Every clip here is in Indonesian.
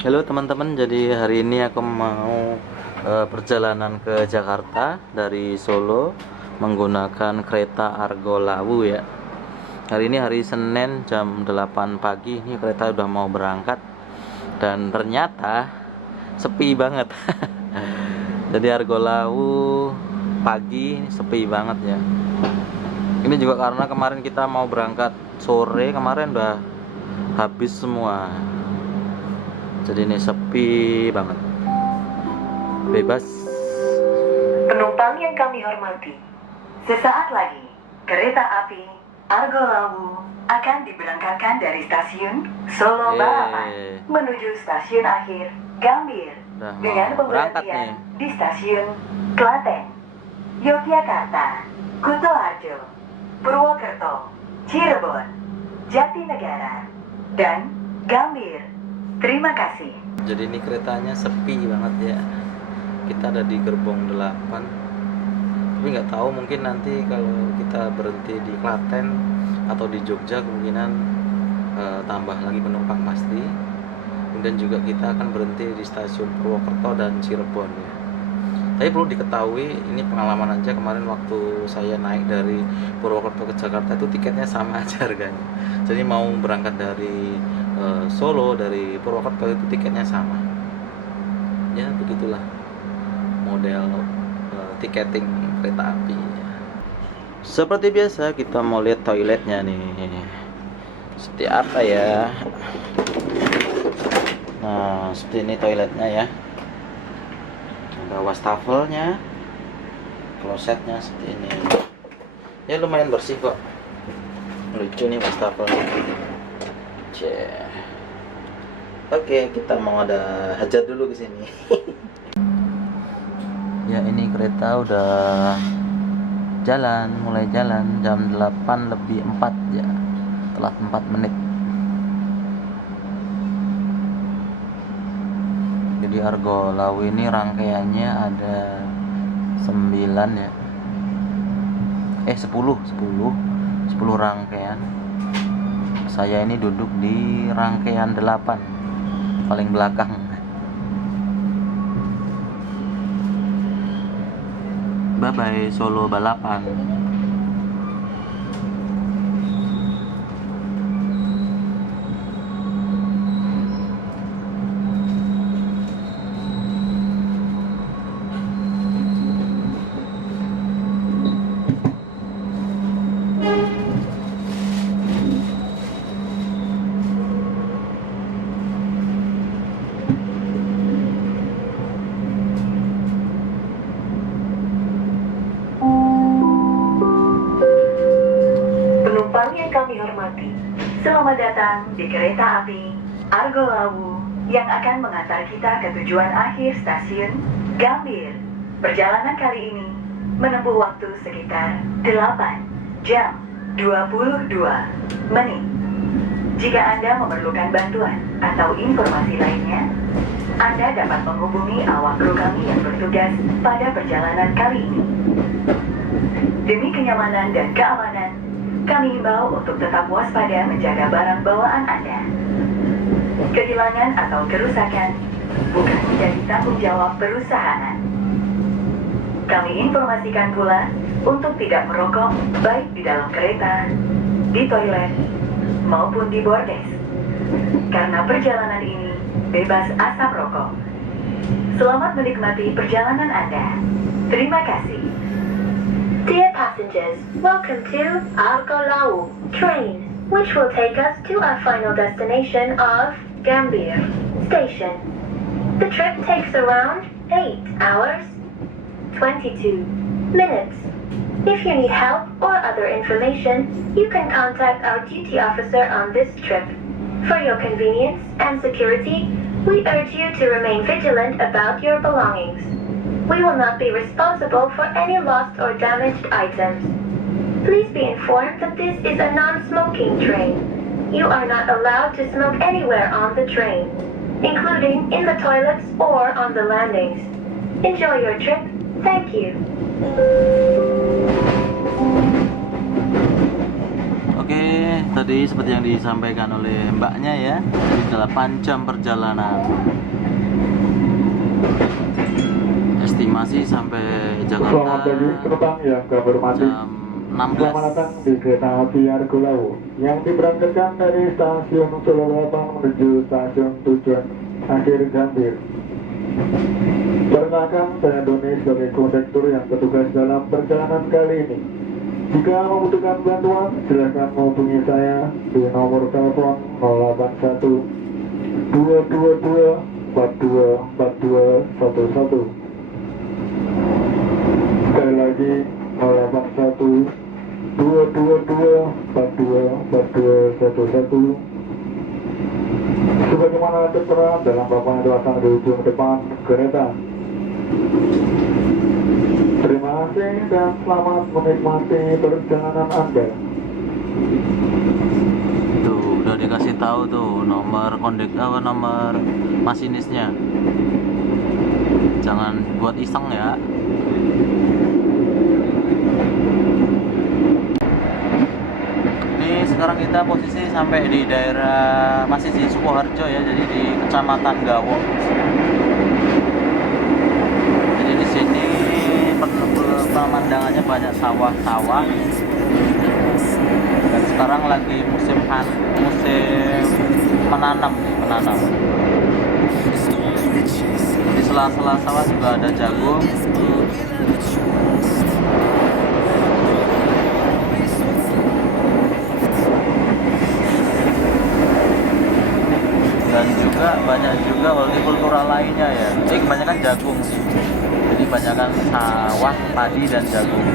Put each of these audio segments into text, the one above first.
Halo teman-teman, jadi hari ini aku mau perjalanan ke Jakarta dari Solo menggunakan kereta Argo Lawu ya. Hari ini hari Senin jam 8 pagi, ini kereta udah mau berangkat dan ternyata sepi banget. Jadi Argo Lawu pagi ini sepi banget ya. Ini juga karena kemarin kita mau berangkat sore, kemarin udah habis semua. Jadi ini sepi banget, bebas. Penumpang yang kami hormati, sesaat lagi kereta api Argo Lawu akan diberangkatkan dari stasiun Solo Balapan menuju stasiun akhir Gambir dengan pemberhentian di stasiun Klaten, Yogyakarta, Kutoarjo, Purwokerto, Cirebon, Jatinegara, dan Gambir. Terima kasih. Jadi ini keretanya sepi banget ya. Kita ada di gerbong 8. Tapi nggak tahu, mungkin nanti kalau kita berhenti di Klaten atau di Jogja kemungkinan tambah lagi penumpang pasti. Kemudian juga kita akan berhenti di stasiun Purwokerto dan Cirebon ya. Tapi perlu diketahui, ini pengalaman aja, kemarin waktu saya naik dari Purwokerto ke Jakarta itu tiketnya sama aja harganya. Jadi mau berangkat dari Solo, dari Purwokerto itu tiketnya sama. Ya begitulah model tiketing kereta api. Seperti biasa kita mau lihat toiletnya nih. Seperti apa ya? Nah, seperti ini toiletnya ya. Ada wastafelnya, klosetnya seperti ini. Ya lumayan bersih kok. Lucu nih wastafelnya. Oke, kita mau ada hajat dulu ke sini. Ya, ini kereta udah jalan, mulai jalan jam 8:04 ya. Telat 4 menit. Jadi Argo Lawu ini rangkaiannya ada 9 ya. 10 rangkaian. Saya ini duduk di rangkaian 8, paling belakang. Bye bye Solo Balapan. Penumpang yang kami hormati, selamat datang di kereta api Argo Lawu yang akan mengantar kita ke tujuan akhir stasiun Gambir. Perjalanan kali ini menempuh waktu sekitar 8 jam 22 menit. Jika Anda memerlukan bantuan atau informasi lainnya, Anda dapat menghubungi awak kru kami yang bertugas pada perjalanan kali ini. Demi kenyamanan dan keamanan, kami himbau untuk tetap waspada menjaga barang bawaan Anda. Kehilangan atau kerusakan bukan menjadi tanggung jawab perusahaan. Kami informasikan pula untuk tidak merokok baik di dalam kereta, di toilet, maupun di bordes. Karena perjalanan ini bebas asap rokok. Selamat menikmati perjalanan Anda. Terima kasih. Dear passengers, welcome to Argo Lawu train, which will take us to our final destination of Gambir Station. The trip takes around 8 hours, 22 minutes. If you need help or other information, you can contact our duty officer on this trip. For your convenience and security, we urge you to remain vigilant about your belongings. We will not be responsible for any lost or damaged items. Please be informed that this is a non-smoking train. You are not allowed to smoke anywhere on the train, including in the toilets or on the landings. Enjoy your trip. Thank you. Oke, tadi seperti yang disampaikan oleh mbaknya ya, 8 jam perjalanan. Estimasi sampai Selamat Jakarta pagi penumpang yang kami hormati. jam Selamat 16. datang di kereta api Argo Lawu yang diberangkatkan dari stasiun Solo Balapan menuju stasiun tujuan akhir Gambir. Perkenalkan, saya Doni sebagai kondektur yang bertugas dalam perjalanan kali ini. Jika membutuhkan bantuan, silakan menghubungi saya di nomor telepon 081 222 42 42 11. Sekali lagi 081 222 42 42 11. Sebagaimana tertera dalam papan tulisan di ujung depan kereta. Terima kasih dan selamat menikmati perjalanan Anda. Tuh udah dikasih tahu tuh nomor nomor masinisnya. Jangan buat iseng ya. Ini sekarang kita posisi sampai di daerah masih di Sukoharjo ya, jadi di Kecamatan Gawong. Jadi di sini pemandangannya banyak sawah-sawah. Dan sekarang lagi musim menanam. Di sela-sela sawah juga ada jagung. Dan juga banyak juga hortikultura lainnya ya. Ini kebanyakan jagung. Jadi kebanyakan sawah, padi dan jagung.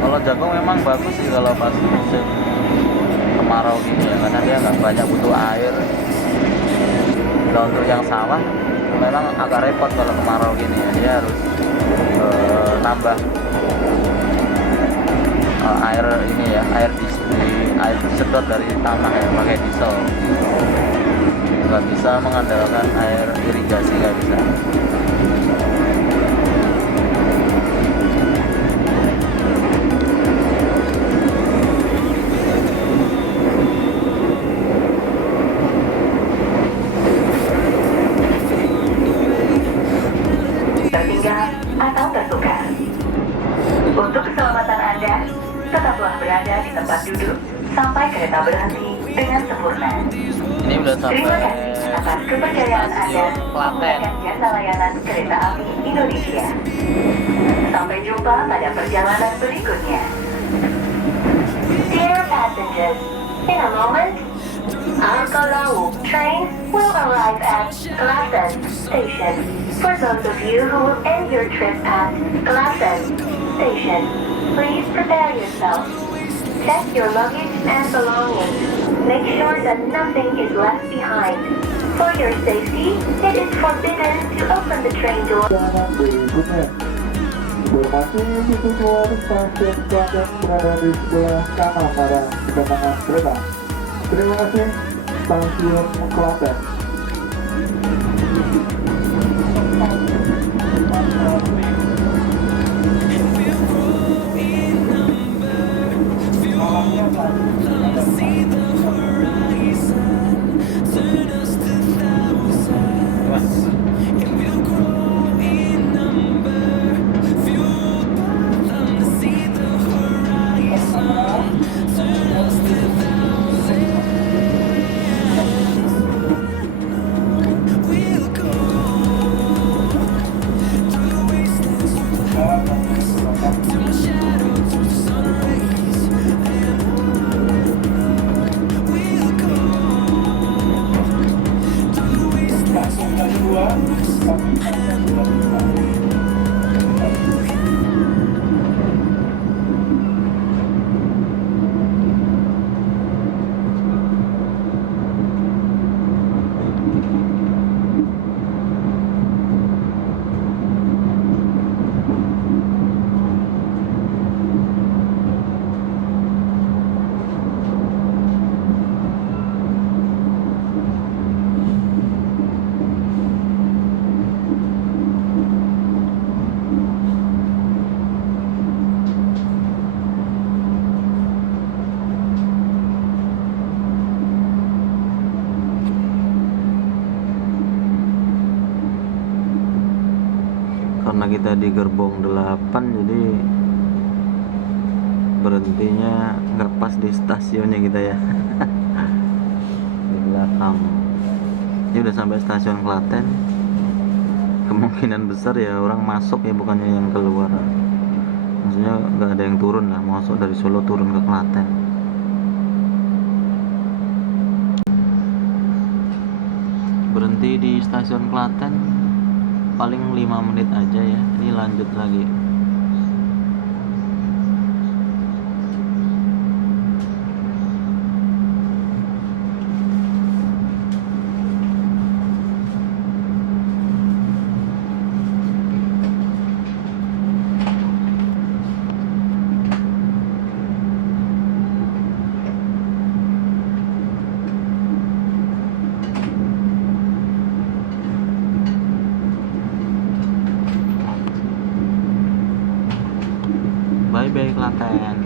Kalau jagung memang bagus sih kalau pas musim kemarau gini ya, karena dia nggak banyak butuh air. Nah, untuk yang sawah memang agak repot kalau kemarau gini ya, dia harus nambah air ini ya, air disedot dari tanah ya, pakai diesel. Nggak bisa mengandalkan air irigasi, nggak bisa. Tertinggal atau tertukar. Untuk keselamatan Anda, tetaplah berada di tempat duduk sampai kereta berhenti dengan sempurna. Ini udah Terima sampai kasih atas kepercayaan Anda Klaten. menggunakan jasa layanan kereta api Indonesia. Sampai jumpa pada perjalanan berikutnya. Dear passengers, in a moment, Argo Lawu train will arrive at Klaten Station. For those of you who will end your trip at Klaten Station, please prepare yourself. Check your luggage and belongings. Make sure that nothing is left behind. For your safety, it is forbidden to open the train door. Perjalanan berikutnya. Informasi pintu keluar stasiun Klaten berada di sebelah kanan arah kedatangan kereta. Terima kasih, stasiun Klaten. karena kita di gerbong 8 jadi berhentinya ngepas di stasiunnya kita ya. Di belakang ini udah sampai stasiun Klaten. Kemungkinan besar ya orang masuk ya, bukannya yang keluar, maksudnya nggak ada yang turun lah, masuk dari Solo turun ke Klaten. Berhenti di stasiun Klaten paling 5 menit aja ya, ini lanjut lagi. Bye bye Klaten.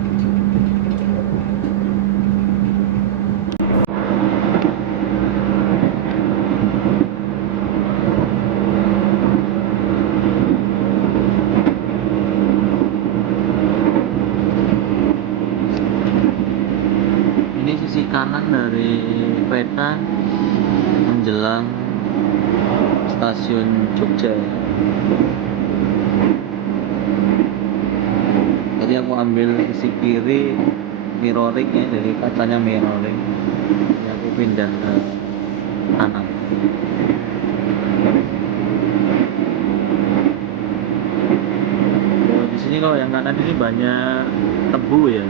Ini sisi kanan dari kereta menjelang stasiun Jogja. Tadi aku ambil sisi kiri mirroring ya, jadi kacanya mirroring. Jadi aku pindah ke kanan. Oh, di sini kalau yang kanan ini banyak tebu ya.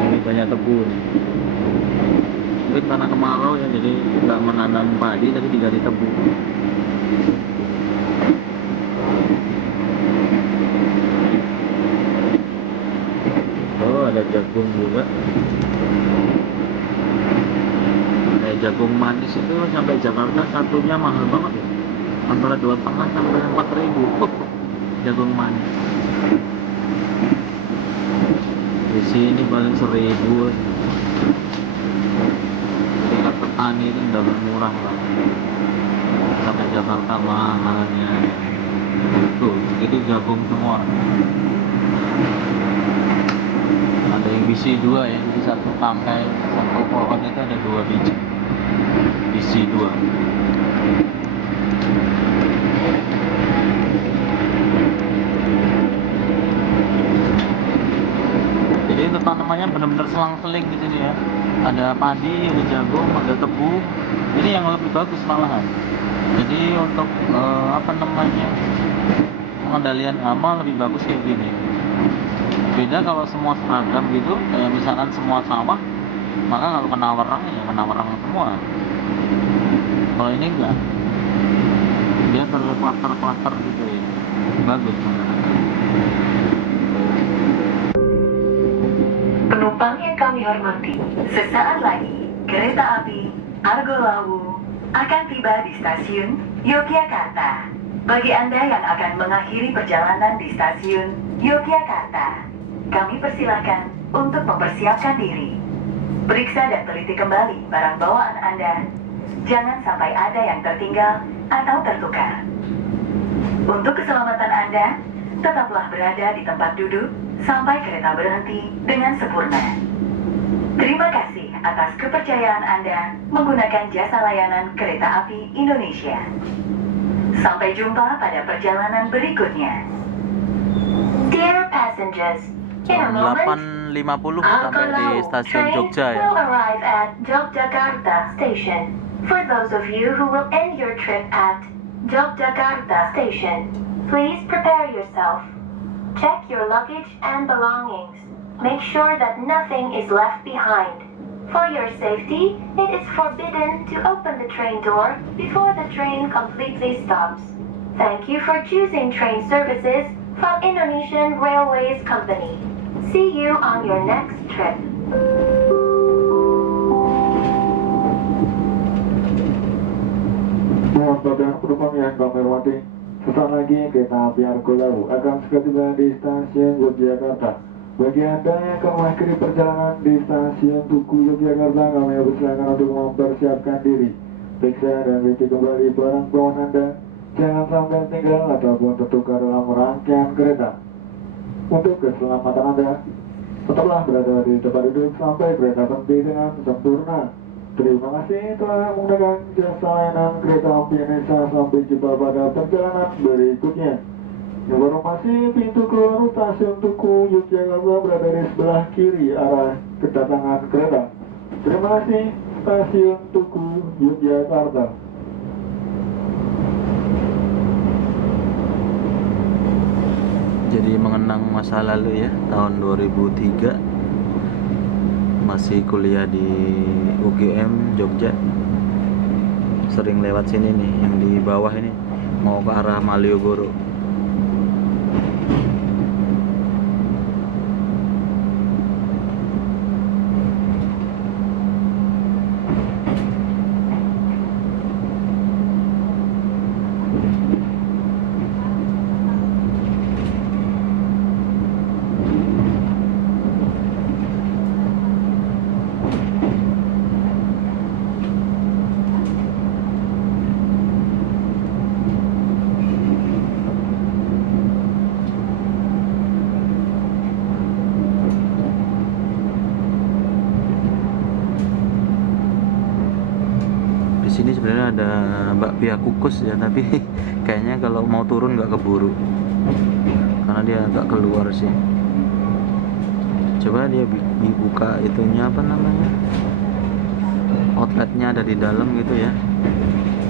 Ini banyak tebu. Mungkin karena kemarau ya, jadi nggak menanam padi tapi diganti tebu. Ada jagung juga. Kayak jagung manis itu sampai Jakarta satunya mahal banget ya, antara 2,5 sampai 4.000 jagung manis. Di sini paling 1.000. Tingkat petani itu udah murah lah, sampai Jakarta mahalnya. Tuh itu jagung semua. Ada yang biji 2 ya, jadi satu tangkai, satu pohon itu ada 2 biji. Biji 2. Jadi untuk tanamannya benar-benar selang-seling di sini ya. Ada padi, ada jagung, ada tebu. Ini yang lebih bagus malahan. Jadi untuk pengendalian hama lebih bagus kayak gini. Beda kalau semua seragam gitu, kayak misalkan semua sawah, maka kalau kena werang ya kena werang semua. Kalau ini enggak, dia terklaster gitu ya, bagus. Penumpang yang kami hormati, sesaat lagi kereta api Argo Lawu akan tiba di stasiun Yogyakarta. Bagi Anda yang akan mengakhiri perjalanan di stasiun Yogyakarta, kami persilahkan untuk mempersiapkan diri. Periksa dan teliti kembali barang bawaan Anda. Jangan sampai ada yang tertinggal atau tertukar. Untuk keselamatan Anda, tetaplah berada di tempat duduk sampai kereta berhenti dengan sempurna. Terima kasih atas kepercayaan Anda menggunakan jasa layanan Kereta Api Indonesia. Sampai jumpa pada perjalanan berikutnya. Dear passengers, in a Jam moment, 8.50 sampai di stasiun Jogja ya. will arrive at Yogyakarta Station. For those of you who will end your trip at Yogyakarta Station, please prepare yourself. Check your luggage and belongings. Make sure that nothing is left behind. For your safety, it is forbidden to open the train door before the train completely stops. Thank you for choosing train services from Indonesian Railways Company. See you on your next trip. Mohon perhatian penumpang yang kami hormati, sesaat lagi kereta api Argo Lawu akan segera tiba di stasiun Yogyakarta. Bagi Anda yang akan mengakhiri perjalanan di stasiun Tugu Yogyakarta, kami persilakan untuk mempersiapkan diri. Periksa dan teliti kembali barang bawaan Anda. Jangan sampai tinggal ataupun tertukar dalam rangkaian kereta. Untuk keselamatan Anda, tetaplah berada di tempat duduk sampai kereta berhenti dengan sempurna. Terima kasih telah menggunakan jasa layanan kereta api Indonesia. Sampai jumpa pada perjalanan berikutnya. Informasi pintu keluar stasiun Tugu Yogyakarta berada di sebelah kiri arah kedatangan kereta. Terima kasih, stasiun Tugu Yogyakarta. Jadi mengenang masa lalu ya, tahun 2003 masih kuliah di UGM Jogja, sering lewat sini nih, yang di bawah ini mau ke arah Malioboro. Di sini sebenarnya ada bakpia kukus ya, tapi kayaknya kalau mau turun nggak keburu karena dia agak keluar sih. Coba dia dibuka itunya, apa namanya, outletnya ada di dalam gitu ya.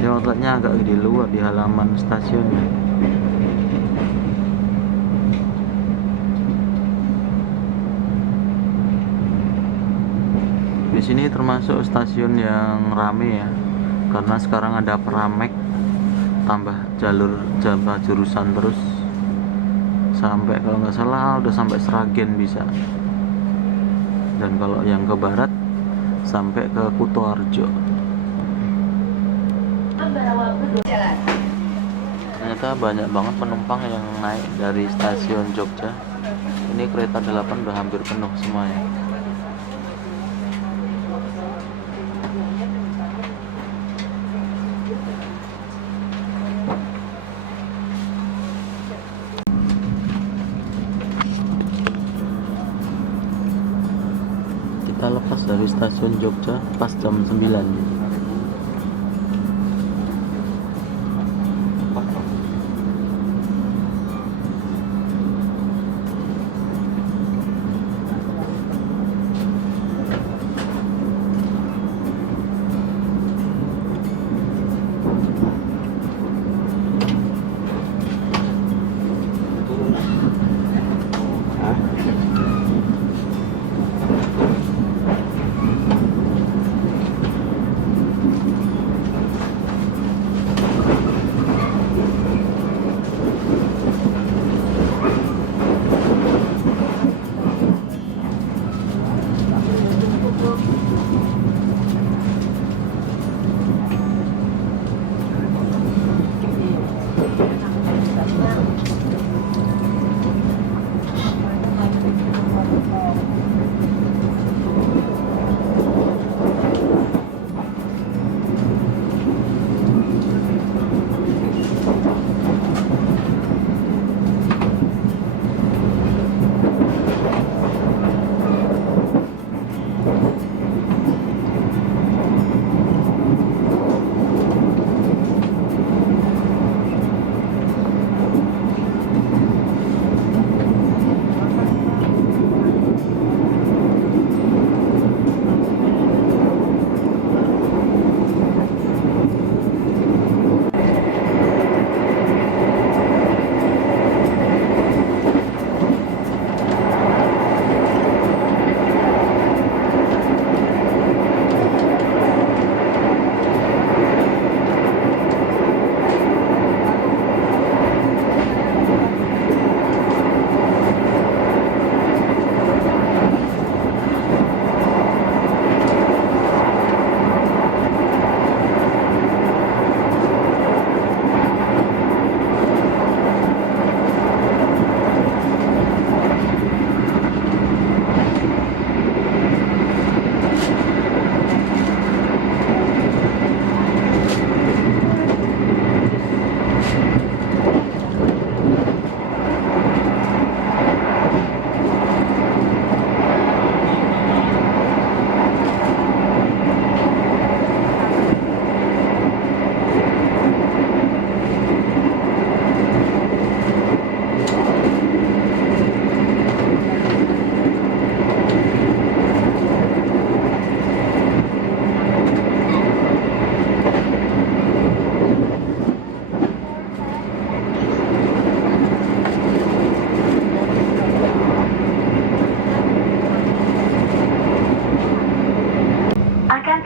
Dia outletnya agak di luar, di halaman stasiunnya. Di sini termasuk stasiun yang rame ya, karena sekarang ada Pramek, tambah jurusan terus sampai, kalau nggak salah udah sampai Sragen bisa, dan kalau yang ke barat sampai ke Kutoarjo. Ternyata banyak banget penumpang yang naik dari stasiun Jogja. Ini kereta 8 udah hampir penuh semuanya. Kita lepas dari stasiun Jogja pas jam 9.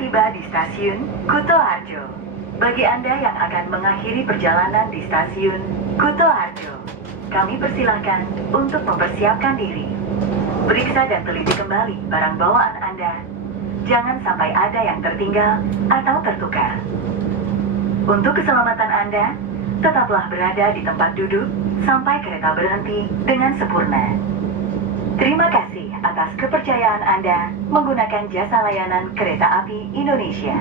tiba di stasiun Kuto Harjo. Bagi Anda yang akan mengakhiri perjalanan di stasiun Kuto Harjo, kami persilahkan untuk mempersiapkan diri. Periksa dan teliti kembali barang bawaan Anda. Jangan sampai ada yang tertinggal atau tertukar. Untuk keselamatan Anda, tetaplah berada di tempat duduk sampai kereta berhenti dengan sempurna. Terima kasih atas kepercayaan Anda menggunakan jasa layanan kereta api Indonesia.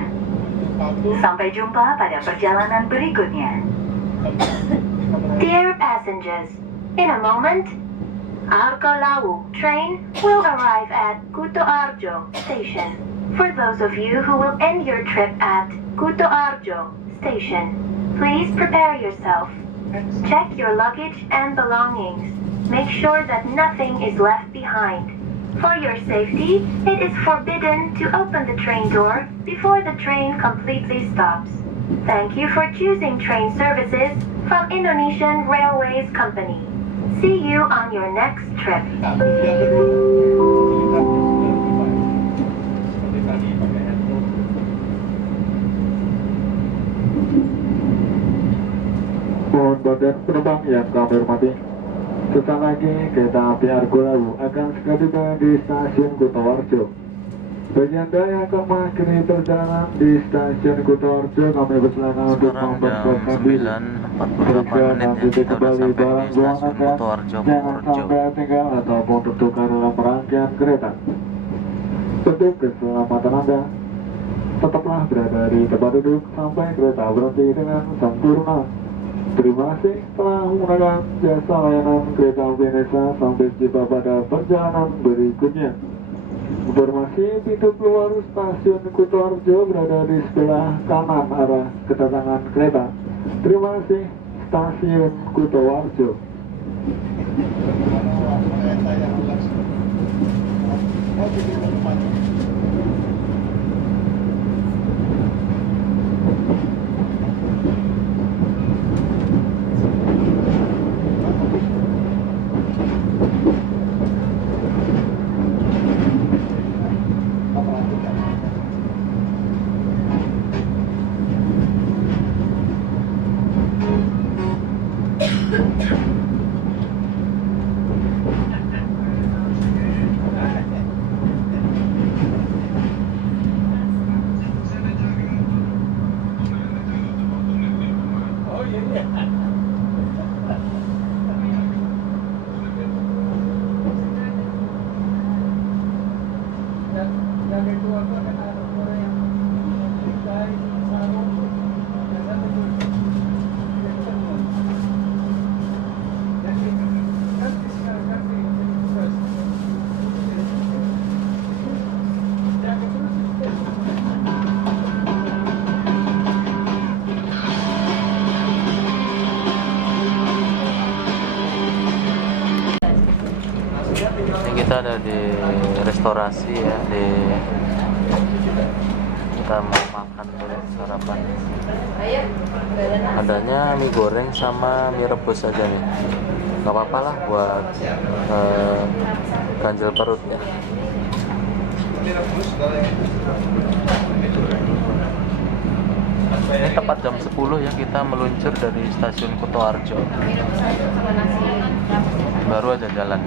Sampai jumpa pada perjalanan berikutnya. Dear passengers, in a moment, Argo Lawu train will arrive at Kuto Arjo station. For those of you who will end your trip at Kuto Arjo station, please prepare yourself. Check your luggage and belongings. Make sure that nothing is left behind. For your safety, it is forbidden to open the train door before the train completely stops. Thank you for choosing train services from Indonesian Railways Company. See you on your next trip. Mohon badan penumpang yang kami hormati, sesaat lagi kereta api Argo Lawu akan segera tiba di stasiun Kuto Harjo. Bagi Anda yang akan mengakhiri perjalanan di stasiun Kuto Harjo, kami persilakan untuk Sekarang mempersiapkan jam diri. 9.48 menit ya, kita udah sampai di stasiun Kuto Harjo, Jangan Purworejo. sampai tinggal ataupun tertukar dalam rangkaian kereta. Untuk keselamatan Anda, tetaplah berada di tempat duduk sampai kereta berhenti dengan sempurna. Terima kasih telah menggunakan jasa layanan kereta api Indonesia. Sampai jumpa pada perjalanan berikutnya. Informasi pintu keluar stasiun Kuto Harjo berada di sebelah kanan arah kedatangan kereta. Terima kasih, stasiun Kuto Harjo. Ini kita ada di restorasi ya, kita mau makan dulu sarapan. Adanya mie goreng sama mie rebus aja nih, nggak apa-apa lah buat ganjil perut ya. Ini tepat jam 10 ya, kita meluncur dari stasiun Kuto Harjo. Baru aja jalan.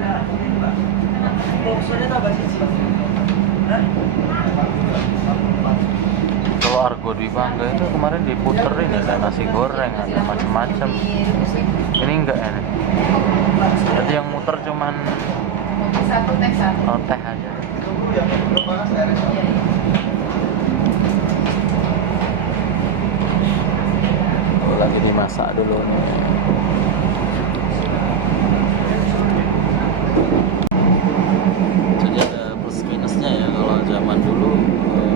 Kalau Argo Dwi Bangga itu kemarin diputerin, ada nasi goreng, ada macam-macam. Ini enggak ya nih. Jadi yang muter cuman teh aja. Lagi dimasak dulu. Jadi ada plus minusnya ya, kalau zaman dulu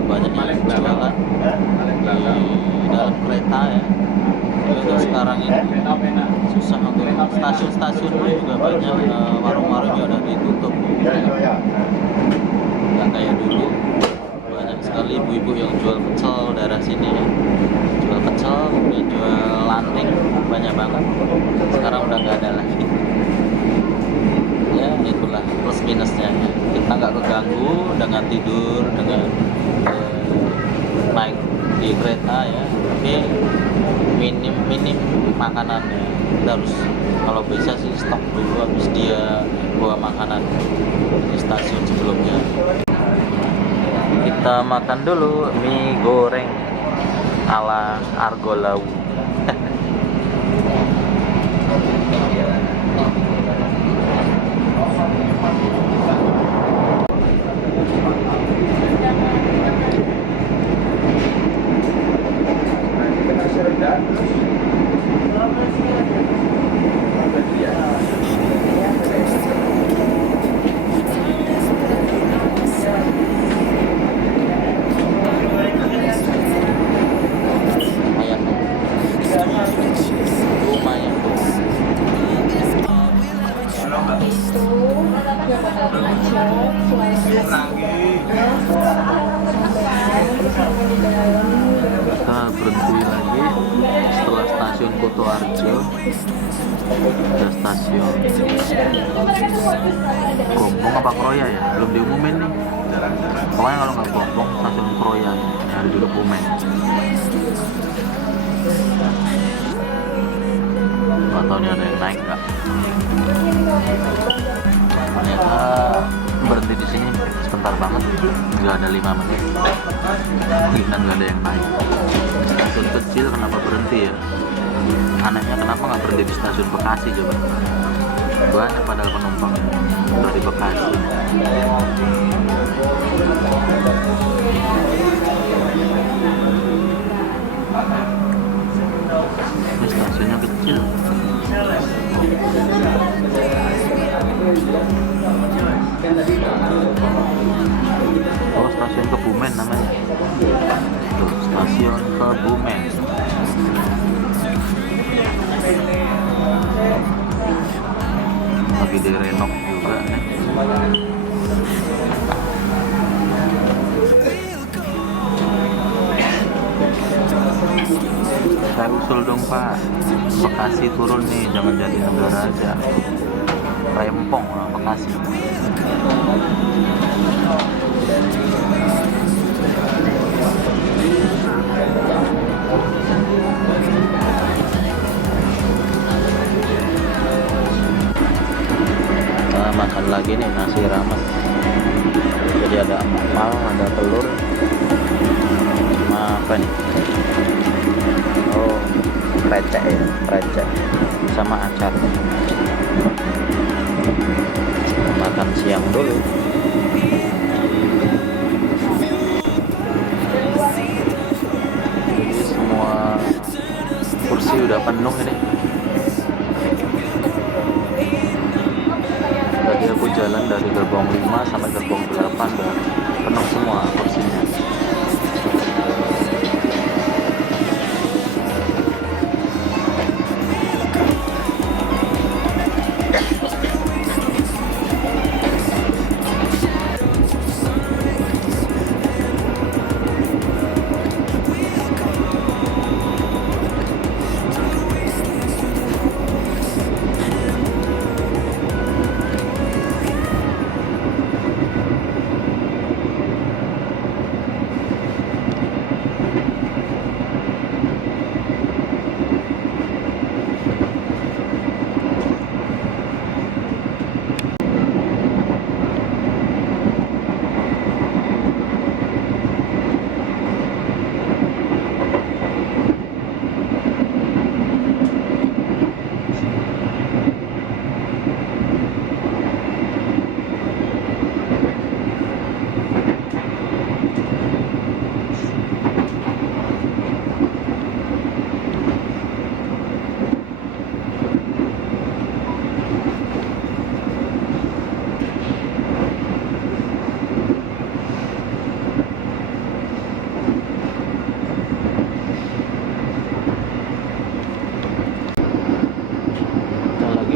banyak yang jualan di dalam kereta ya. Tapi untuk sekarang ini susah, untuk stasiun-stasiun pun juga banyak warung-warung yang udah ditutup. Nggak kayak dulu, banyak sekali ibu-ibu yang jual pecel daerah sini ya. Jual pecel, kemudian jual lanting, banyak banget. Sekarang udah nggak ada lagi. Ya itulah plus minusnya. Kita nggak keganggu dengan tidur, dengan di kereta ya, tapi minim makanannya. Kita harus kalau bisa sih stok dulu habis dia bawa makanan di stasiun sebelumnya. Kita makan dulu mie goreng ala Argolau. Kita berhenti lagi setelah stasiun Kutoarjo. Ada stasiun Gombong apa Kroya ya, belum diumumin nih. Pokoknya kalau nggak Gombong stasiun Kroya yang di Kebumen. Nggak tahu nih ada yang naik nggak. Ternyata berhenti di sini sebentar banget, nggak ada 5 menit. Mungkin nggak ada yang naik. Stasiun kecil kenapa berhenti ya? Anehnya kenapa nggak berhenti di stasiun Bekasi coba? Banyak padahal penumpang dari Bekasi. Ini stasiunnya kecil. Oh, stasiun Kebumen namanya. Tuh, stasiun Kebumen. Lagi direnov juga nih. Saya usul dong Pak, Bekasi turun nih, jangan jadi negara aja. Rempong lah Bekasi. Kita makan lagi nih nasi rames. Jadi ada empal, ada telur, sama apa nih? Oh, recek ya, recek sama acar. Makan siang dulu. Jadi semua kursi udah penuh ini. Tadi aku jalan dari gerbong 5 sampai gerbong 8 udah penuh semua kursinya.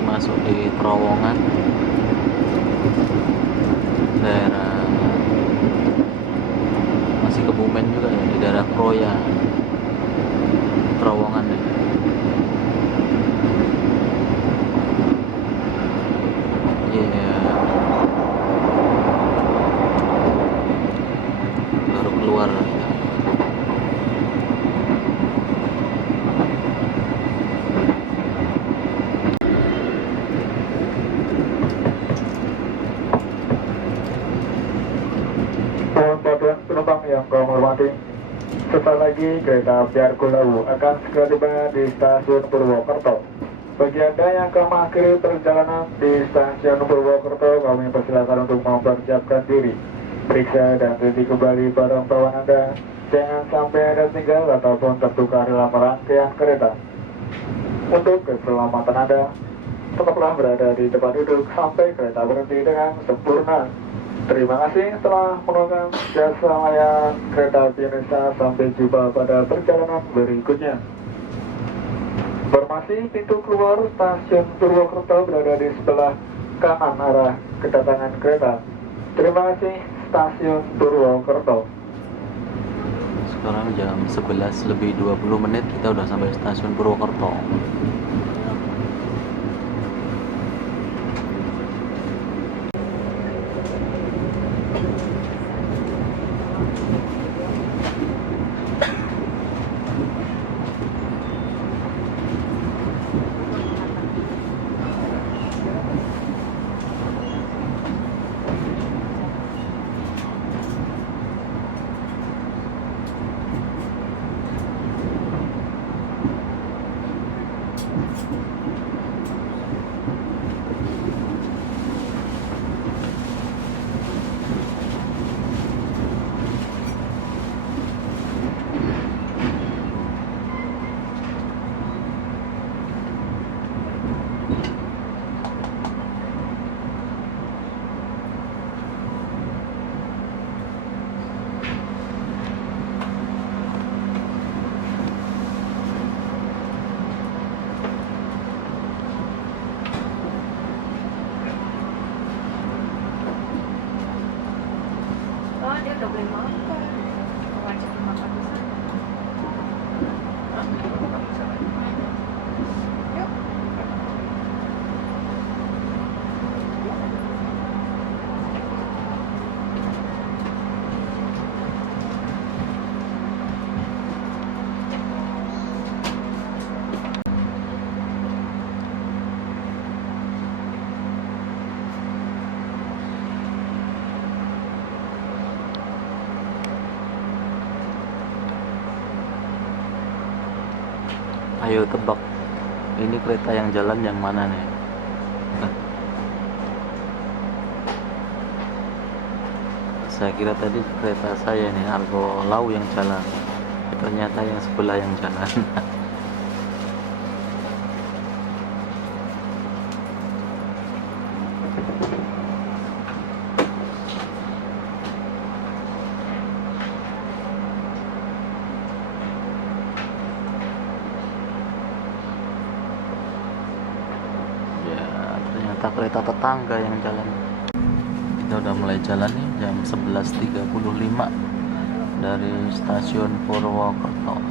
Masuk di terowongan daerah masih Kebumen juga ya, di daerah Kroya terowongannya. Iya, baru keluar. hormati, sesaat lagi kereta api Argo Lawu akan segera tiba di stasiun Purwokerto. Bagi Anda yang akan mengakhiri perjalanan di stasiun Purwokerto, kami persilakan untuk mempersiapkan diri, periksa dan teliti kembali barang bawaan Anda. Jangan sampai ada tinggal ataupun tertukar dalam rangkaian kereta. Untuk keselamatan Anda, tetaplah berada di tempat duduk sampai kereta berhenti dengan sempurna. Terima kasih telah menggunakan jasa layanan kereta api Indonesia. Sampai jumpa pada perjalanan berikutnya. Informasi pintu keluar stasiun Purwokerto berada di sebelah kanan arah kedatangan kereta. Terima kasih, stasiun Purwokerto. Sekarang jam 11:20 kita udah sampai stasiun Purwokerto. Oh, dia udah boleh makan. Wajib makan di sana. Yuk. Ayo tebak, ini kereta yang jalan yang mana nih? Saya kira tadi kereta saya nih Argo Lawu yang jalan, ternyata yang sebelah yang jalan. Ya, ternyata kereta tetangga yang jalan. Kita udah mulai jalan nih jam 11:35 dari stasiun Purwokerto.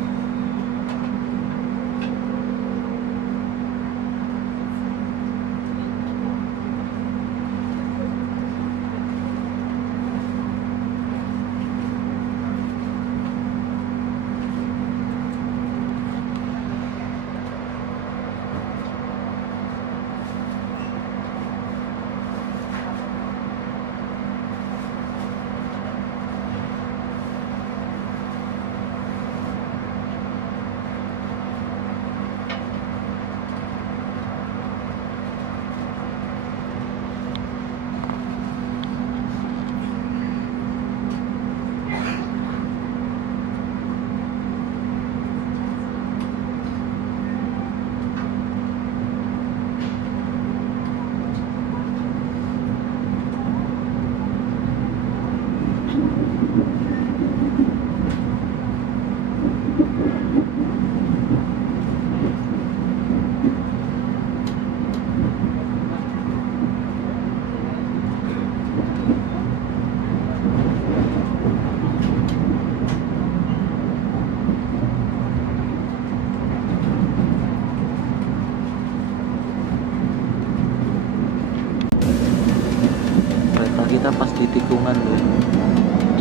Kereta kita pas di tikungan tuh,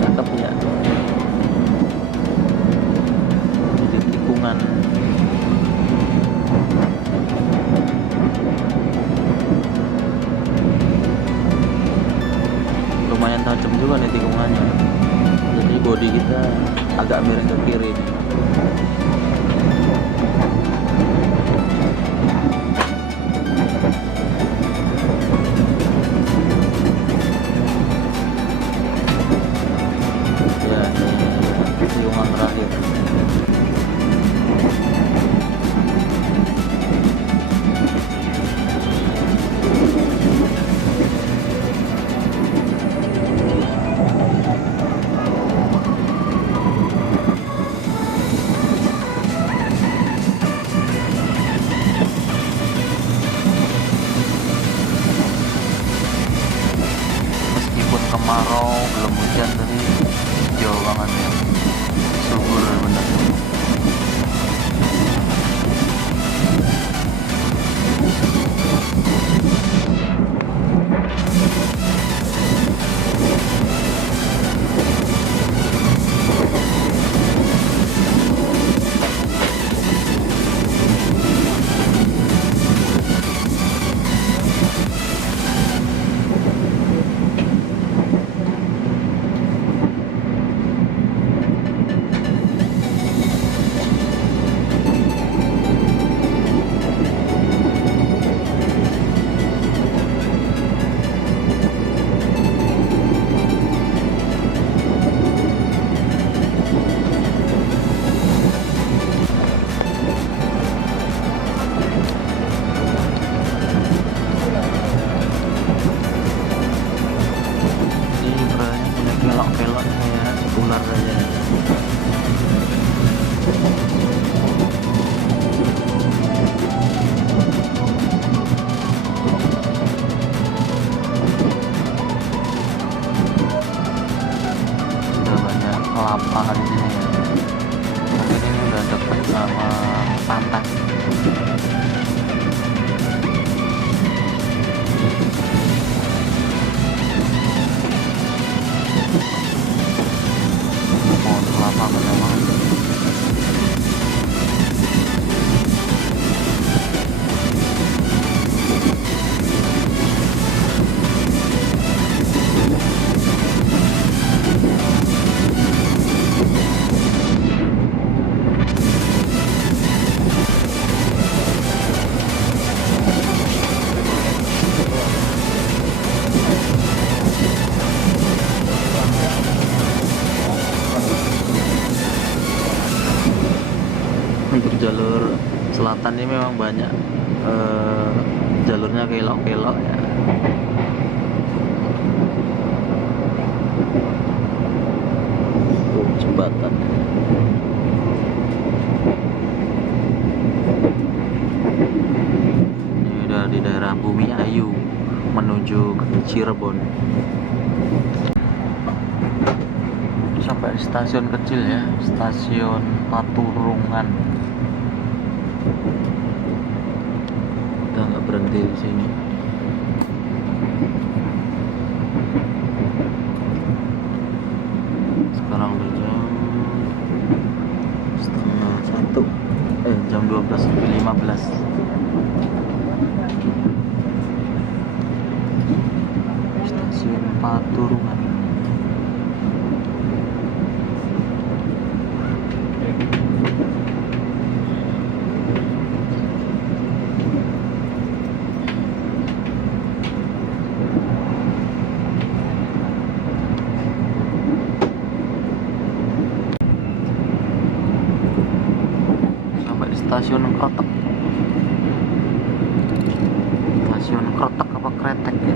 cakep ya. Di tikungan. Lumayan tajam juga nih tikungannya. Jadi bodi kita terakhir. Meskipun kemarau, belum hujan, tapi hijau banget ya, subur bener. Ini beranya punya kelok-kelok kayak ular aja. Sudah banyak kelapa di sini. Mungkin ini udah deket sama pantai. Pohon kelapa banyak banget. Untuk jalur selatan ini memang banyak jalurnya kelok-kelok ya. Jembatan. Ini udah di daerah Bumi Ayu menuju ke Cirebon. Sampai di stasiun kecil ya, stasiun Paturungan. Kita nggak berhenti di sini. Sekarang udah jam 12:15. Stasiun Paturungan. Stasiun Krotek. Stasiun Krotek apa Kretek ya?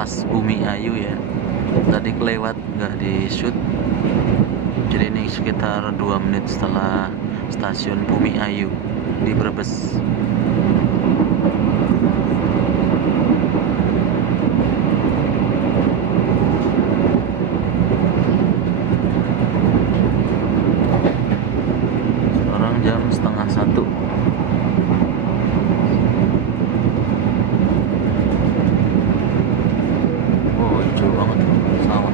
pas Bumi Ayu ya. Tadi kelewat nggak di shoot. Jadi ini sekitar 2 menit setelah stasiun Bumi Ayu di Brebes. Sekarang jam 12:30. Oh, hijau banget sawah.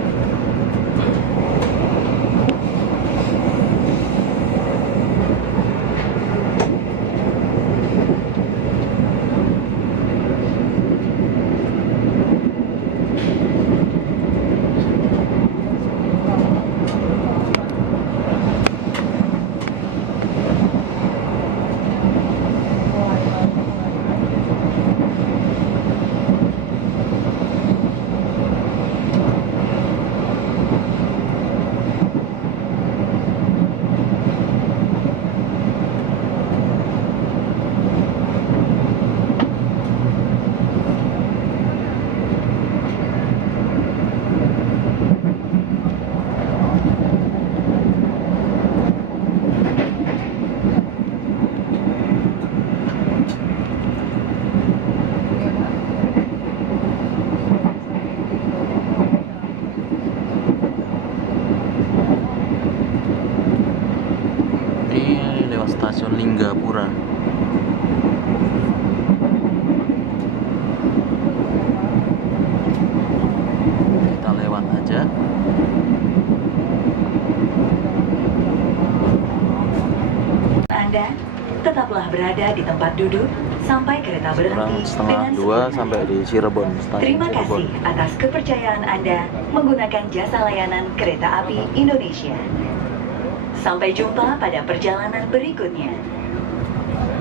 Ini lewat stasiun Linggapura. Kita lewat aja. Anda tetaplah berada di tempat duduk sampai kereta Sekarang berhenti setengah dengan 2 sempurna. sampai di Cirebon, stasiun Terima Cirebon. kasih atas kepercayaan Anda menggunakan jasa layanan kereta api Indonesia. Sampai jumpa pada perjalanan berikutnya.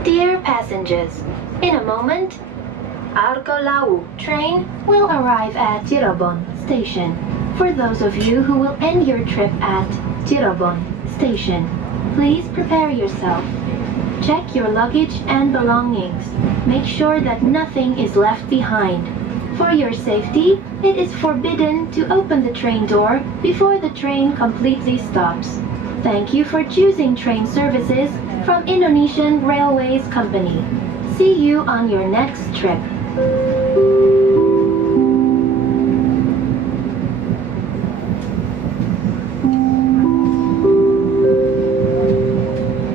Dear passengers, in a moment, Argo Lawu train will arrive at Cirebon Station. For those of you who will end your trip at Cirebon Station, please prepare yourself. Check your luggage and belongings. Make sure that nothing is left behind. For your safety, it is forbidden to open the train door before the train completely stops. Thank you for choosing train services from Indonesian Railways Company. See you on your next trip.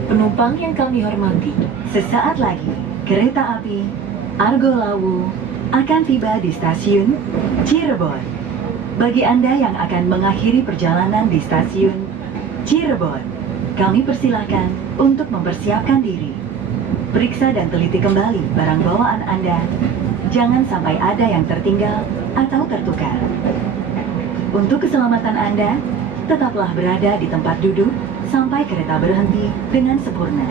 Penumpang yang kami hormati, sesaat lagi kereta api Argo Lawu akan tiba di stasiun Cirebon. Bagi Anda yang akan mengakhiri perjalanan di stasiun Cirebon, kami persilahkan untuk mempersiapkan diri. Periksa dan teliti kembali barang bawaan Anda. Jangan sampai ada yang tertinggal atau tertukar. Untuk keselamatan Anda, tetaplah berada di tempat duduk sampai kereta berhenti dengan sempurna.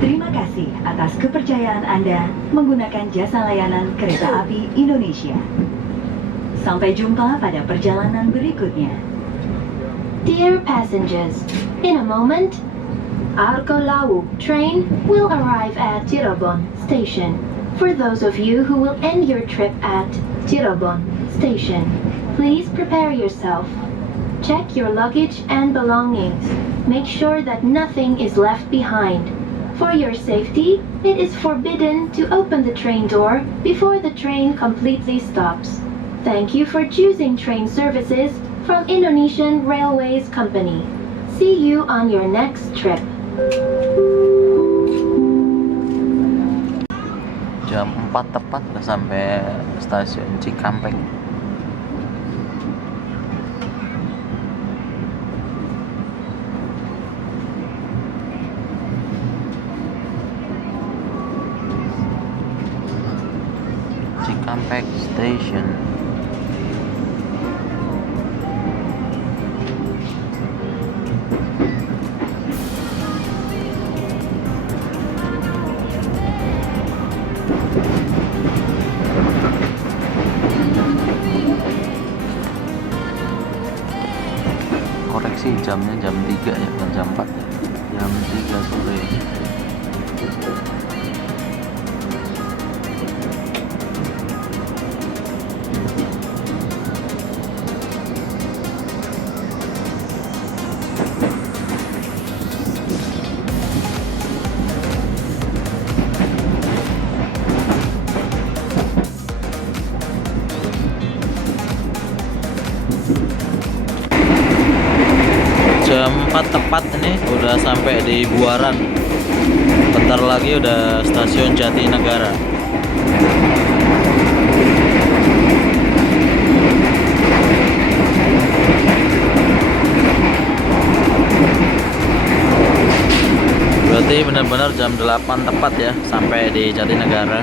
Terima kasih atas kepercayaan Anda menggunakan jasa layanan kereta api Indonesia. Sampai jumpa pada perjalanan berikutnya. Dear passengers, in a moment, Argo Lawu train will arrive at Cirebon Station. For those of you who will end your trip at Cirebon Station, please prepare yourself. Check your luggage and belongings. Make sure that nothing is left behind. For your safety, it is forbidden to open the train door before the train completely stops. Thank you for choosing train services from Indonesian Railways Company. See you on your next trip. Jam 4 tepat udah sampai stasiun Cikampek. Cikampek Station. Koreksi jamnya jam 3 ya, bukan jam 4 ya. Jam 3 sore. jam 4 tepat ini udah sampai di Buaran. Bentar lagi udah stasiun Jatinegara. Berarti benar-benar jam 8 tepat ya sampai di Jatinegara.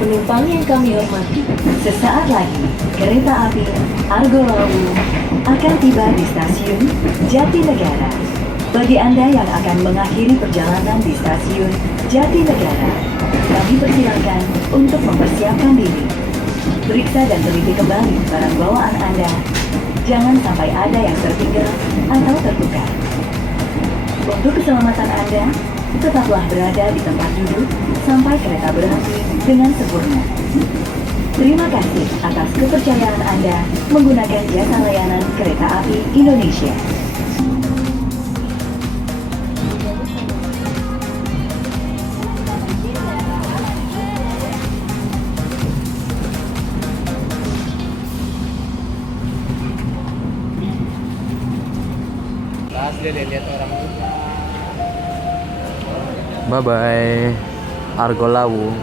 Penumpang yang kami hormati, sesaat lagi kereta api Argo Lawu akan tiba di stasiun Jatinegara. Bagi Anda yang akan mengakhiri perjalanan di stasiun Jatinegara, kami persilakan untuk mempersiapkan diri. Periksa dan teliti kembali barang bawaan Anda. Jangan sampai ada yang tertinggal atau tertukar. Untuk keselamatan Anda, tetaplah berada di tempat duduk sampai kereta berhenti dengan sempurna. Terima kasih atas kepercayaan Anda menggunakan jasa layanan kereta api Indonesia. Bye bye Argo Lawu.